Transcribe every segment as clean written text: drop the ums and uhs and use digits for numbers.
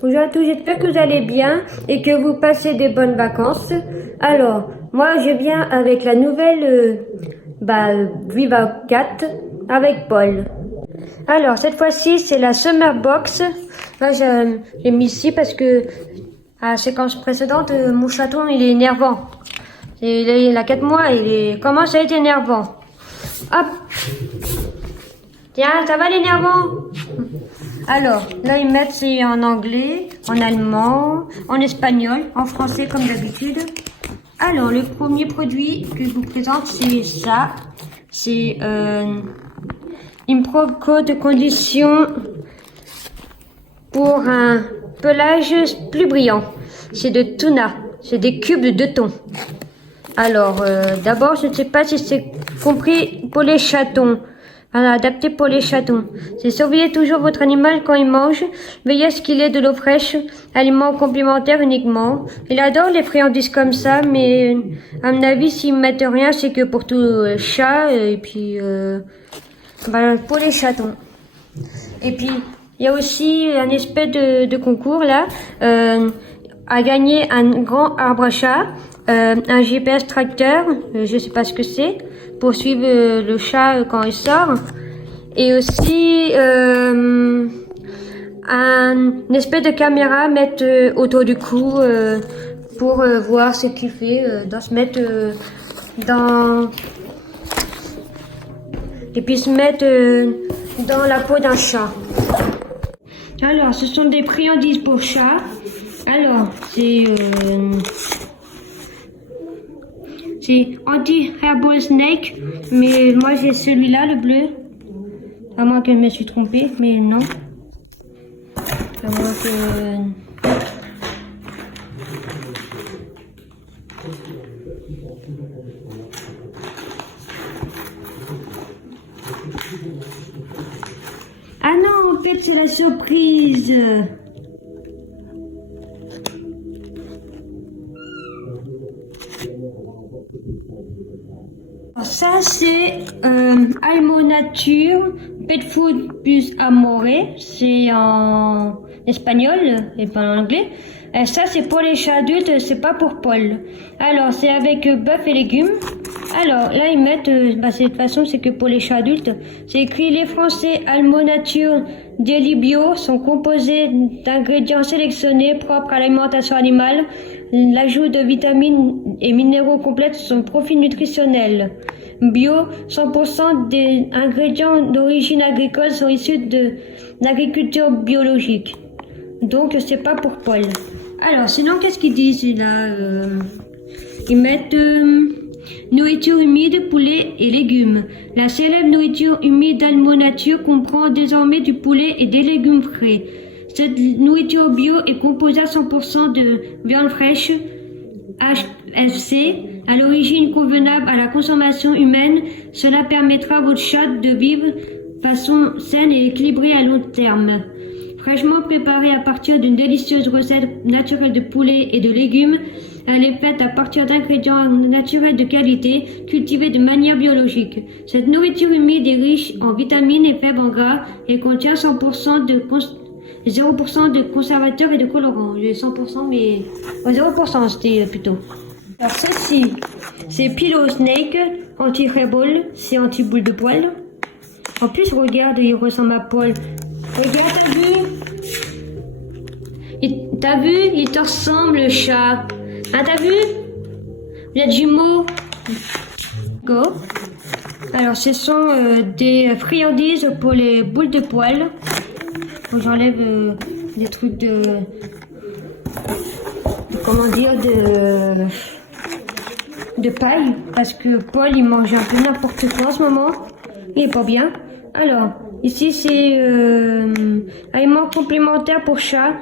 Bonjour à tous, j'espère que vous allez bien et que vous passez des bonnes vacances. Alors, moi je viens avec la nouvelle Viva 4 avec Paul. Alors, cette fois-ci, c'est la Summer Box. Là, j'ai mis ici parce que à la séquence précédente, mon chaton, il est énervant. Il a 4 mois et il commence à être énervant. Hop! Tiens, ça va l'énervant? Alors, là, ils mettent c'est en anglais, en allemand, en espagnol, en français comme d'habitude. Alors, le premier produit que je vous présente, c'est ça. C'est une code condition pour un pelage plus brillant. C'est de tuna, c'est des cubes de thon. Alors, d'abord, je ne sais pas si c'est compris pour les chatons. Voilà, adapté pour les chatons. C'est surveiller toujours votre animal quand il mange. Veillez à ce qu'il ait de l'eau fraîche. Aliments complémentaires uniquement. Il adore les friandises comme ça, mais à mon avis, s'ils mettent rien, c'est que pour tout chat et puis pour les chatons. Et puis, il y a aussi un espèce de concours là à gagner un grand arbre à chat, un GPS tracteur, je sais pas ce que c'est, pour suivre le chat quand il sort, et aussi une espèce de caméra à mettre autour du cou pour voir ce qu'il fait, dans se mettre dans et puis se mettre dans la peau d'un chat. Alors, ce sont des friandises pour chat. Alors, c'est anti-herbal snake, mais moi j'ai celui-là, le bleu. À moins que je me suis trompée, mais non. À moins que... Ah non, en fait c'est la surprise. Ça c'est Almo Nature Pet Food plus Amore, c'est en espagnol et pas en anglais. Et ça c'est pour les chats adultes, c'est pas pour Paul. Alors c'est avec bœuf et légumes. Alors là ils mettent, de toute façon c'est que pour les chats adultes. C'est écrit les Français Almo Nature Deli Bio sont composés d'ingrédients sélectionnés propres à l'alimentation animale. L'ajout de vitamines et minéraux complètent son profil nutritionnel. Bio, 100% des ingrédients d'origine agricole sont issus de l'agriculture biologique. Donc c'est pas pour Paul. Alors sinon qu'est-ce qu'ils disent là ils mettent nourriture humide, poulet et légumes. La célèbre nourriture humide Almo Nature comprend désormais du poulet et des légumes frais. Cette nourriture bio est composée à 100% de viande fraîche, HFC, à l'origine convenable à la consommation humaine. Cela permettra à votre chat de vivre de façon saine et équilibrée à long terme. Fraîchement préparée à partir d'une délicieuse recette naturelle de poulet et de légumes, elle est faite à partir d'ingrédients naturels de qualité, cultivés de manière biologique. Cette nourriture humide est riche en vitamines et faible en gras et contient 0% de conservateurs et de colorants. J'ai 100% mais 0% c'était plutôt. Alors ceci, c'est Pillow Snake, anti-rebel, c'est anti-boule de poil. En plus regarde, il ressemble à Paul. Regarde, t'as vu? Il te ressemble le chat. Ah t'as vu? Il y a des jumeaux. Go. Alors ce sont des friandises pour les boules de poil. J'enlève des trucs de paille, parce que Paul il mange un peu n'importe quoi en ce moment, il est pas bien. Alors ici c'est aliments complémentaires pour chat,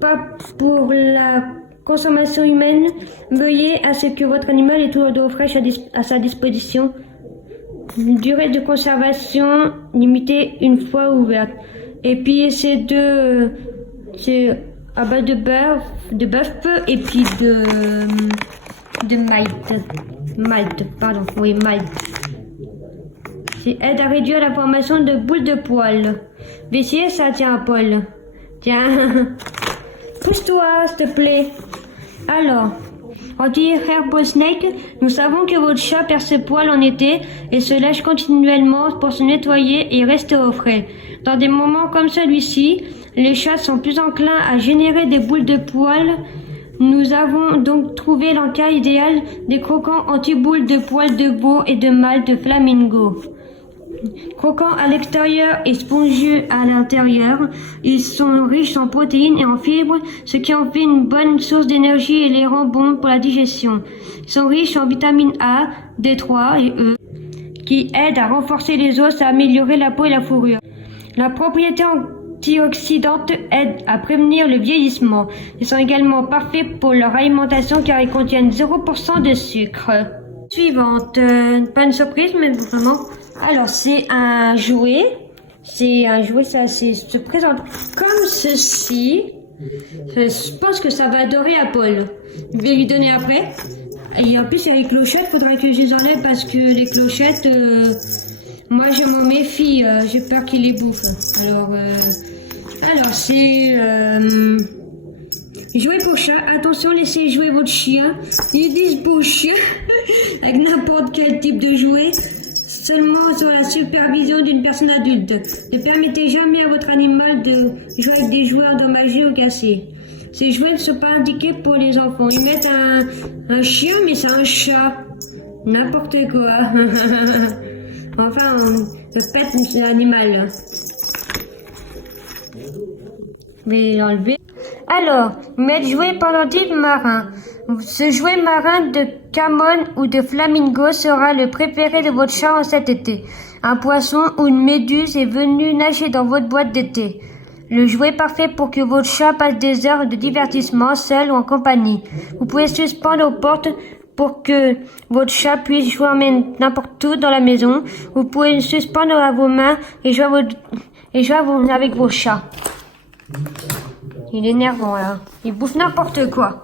pas pour la consommation humaine. Veuillez à ce que votre animal ait toujours de l'eau fraîche à sa disposition. Une durée de conservation limitée une fois ouverte. Et puis c'est à base de bœuf et puis de malt, C'est aide à réduire la formation de boules de poils. Vessier, ça tient à Paul. Tiens. Pousse-toi, s'il te plaît. Alors, anti-hair snake, nous savons que votre chat perd ses poils en été et se lèche continuellement pour se nettoyer et rester au frais. Dans des moments comme celui-ci, les chats sont plus enclins à générer des boules de poils. Nous avons donc trouvé l'encas idéal des croquants anti-boules de poils de veau et de mâle de flamingo. Croquants à l'extérieur et spongieux à l'intérieur, ils sont riches en protéines et en fibres, ce qui en fait une bonne source d'énergie et les rend bons pour la digestion. Ils sont riches en vitamines A, D3 et E, qui aident à renforcer les os et à améliorer la peau et la fourrure. La propriété antioxydante aide à prévenir le vieillissement. Ils sont également parfaits pour leur alimentation car ils contiennent 0% de sucre. Suivante, pas une surprise mais vraiment. Alors c'est un jouet. Ça se présente comme ceci. Je pense que ça va adorer à Paul. Je vais lui donner après. Et en plus il y a les clochettes, faudra que je les enlève parce que les clochettes, moi je m'en méfie, j'ai peur qu'il les bouffe. Alors c'est jouer pour chat. Attention, laissez jouer votre chien. Ils disent pour chien avec n'importe quel type de jouet. Seulement sur la supervision d'une personne adulte. Ne permettez jamais à votre animal de jouer avec des jouets endommagés ou cassés. Ces jouets ne sont pas indiqués pour les enfants. Ils mettent un chien, mais c'est un chat. N'importe quoi. Enfin, ça pète l'animal. Je vais l'enlever. Alors, mettre jouet pendentif marin. Ce jouet marin de camon ou de flamingo sera le préféré de votre chat en cet été. Un poisson ou une méduse est venu nager dans votre boîte d'été. Le jouet parfait pour que votre chat passe des heures de divertissement seul ou en compagnie. Vous pouvez suspendre aux portes pour que votre chat puisse jouer n'importe où dans la maison. Vous pouvez le suspendre à vos mains et jouer avec vos chats. Il est énervant là. Il bouffe n'importe quoi.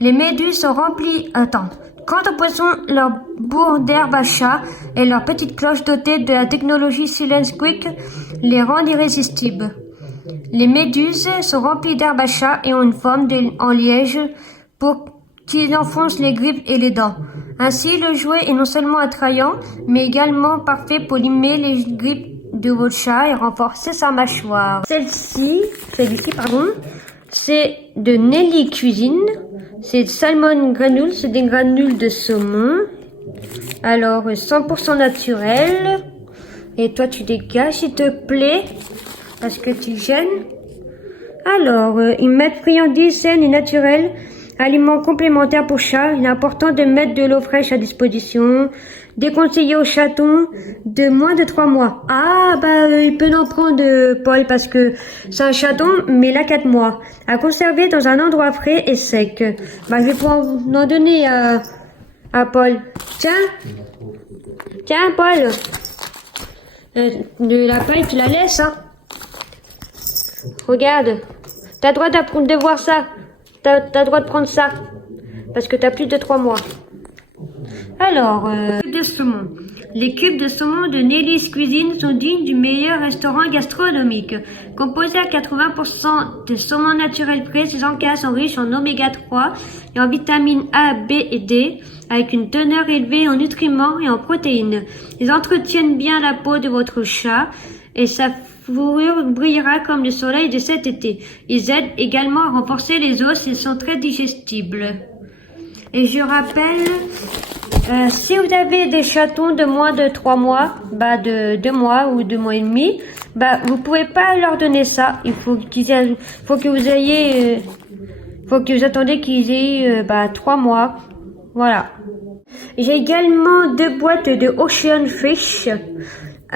Les méduses sont remplies. Quant aux poissons, leur bourre d'herbe à chat et leur petite cloche dotée de la technologie Silence Quick les rendent irrésistibles. Les méduses sont remplies d'herbe à chat et ont une forme en liège pour qu'ils enfoncent les griffes et les dents. Ainsi, le jouet est non seulement attrayant, mais également parfait pour limer les griffes de votre chat et renforcer sa mâchoire. Celle-ci, c'est de Nelly Cuisine. C'est salmon granules, c'est des granules de saumon. Alors, 100% naturel. Et toi, tu dégages, s'il te plaît, parce que tu gênes. Alors, ils mettent friandises saines et naturelles, aliments complémentaires pour chat. Il est important de mettre de l'eau fraîche à disposition. Déconseillé aux chatons de moins de 3 mois. Il peut en prendre, Paul, parce que c'est un chaton, mais il a 4 mois. À conserver dans un endroit frais et sec. Je vais pouvoir en donner à Paul. Tiens, Paul. De la paille, tu la laisses, hein. Regarde. T'as le droit de voir ça. T'as le droit de prendre ça. Parce que t'as plus de 3 mois. Alors, de saumon. Les cubes de saumon de Nelly's Cuisine sont dignes du meilleur restaurant gastronomique. Composés à 80% de saumon naturel frais, ces encas sont riches en oméga 3 et en vitamines A, B et D, avec une teneur élevée en nutriments et en protéines. Ils entretiennent bien la peau de votre chat et sa fourrure brillera comme le soleil de cet été. Ils aident également à renforcer les os et sont très digestibles. Et je rappelle, si vous avez des chatons de moins de 3 mois, de 2 mois ou 2 mois et demi, vous pouvez pas leur donner ça. Il faut que vous attendez qu'ils aient 3 mois. Voilà. J'ai également 2 boîtes de Ocean Fish.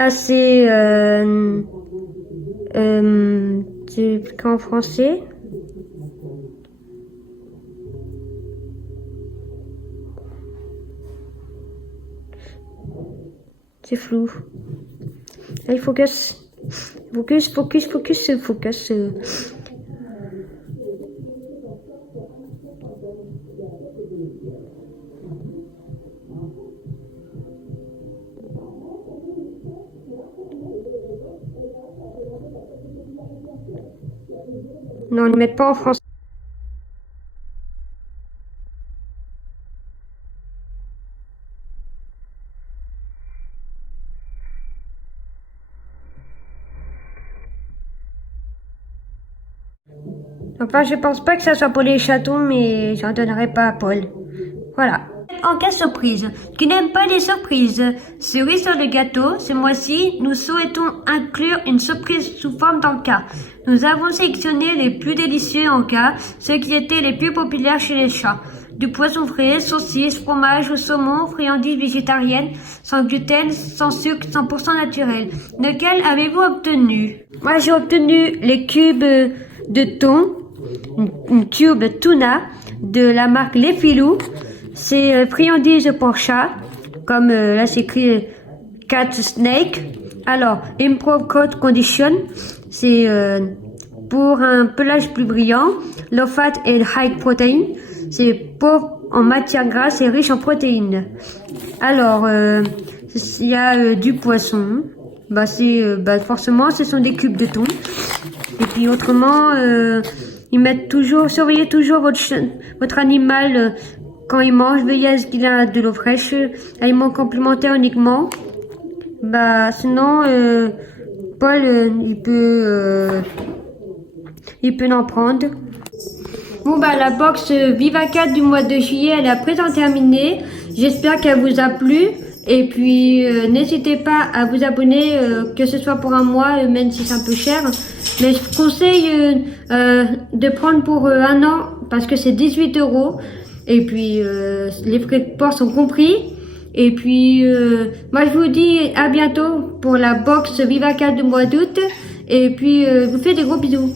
C'est qu'en français. C'est flou. Allez, focus. Focus. Non, ne mettent pas en français. Enfin, je pense pas que ça soit pour les chatons, mais j'en donnerai pas à Paul. Voilà. En cas surprise, qui n'aime pas les surprises, cerise sur le gâteau, ce mois-ci, nous souhaitons inclure une surprise sous forme d'encas. Nous avons sélectionné les plus délicieux encas, ceux qui étaient les plus populaires chez les chats. Du poisson frais, saucisses, fromage au saumon, friandises végétariennes, sans gluten, sans sucre, 100% naturel. Lequel avez-vous obtenu? Moi, j'ai obtenu les cubes de thon, une cube tuna de la marque Les Filous. C'est friandises pour chat, comme là c'est écrit Cat Snake. Alors, Improve Coat Condition, c'est pour un pelage plus brillant. Low Fat et High Protein, c'est pauvre en matière grasse et riche en protéines. Alors, il y a du poisson. Forcément, ce sont des cubes de thon. Et puis autrement, ils mettent toujours, surveillez toujours votre animal quand il mange, veillez à ce qu'il a de l'eau fraîche, aliments complémentaires uniquement. Sinon, Paul, il peut en prendre. Bon, la box Viva 4 du mois de juillet, elle est à présent terminée. J'espère qu'elle vous a plu. Et puis, n'hésitez pas à vous abonner, que ce soit pour un mois, même si c'est un peu cher. Mais je conseille de prendre pour un an, parce que c'est 18 €. Et puis, les frais de port sont compris. Et puis, moi, je vous dis à bientôt pour la box Viva 4 du mois d'août. Et puis, je vous fais des gros bisous.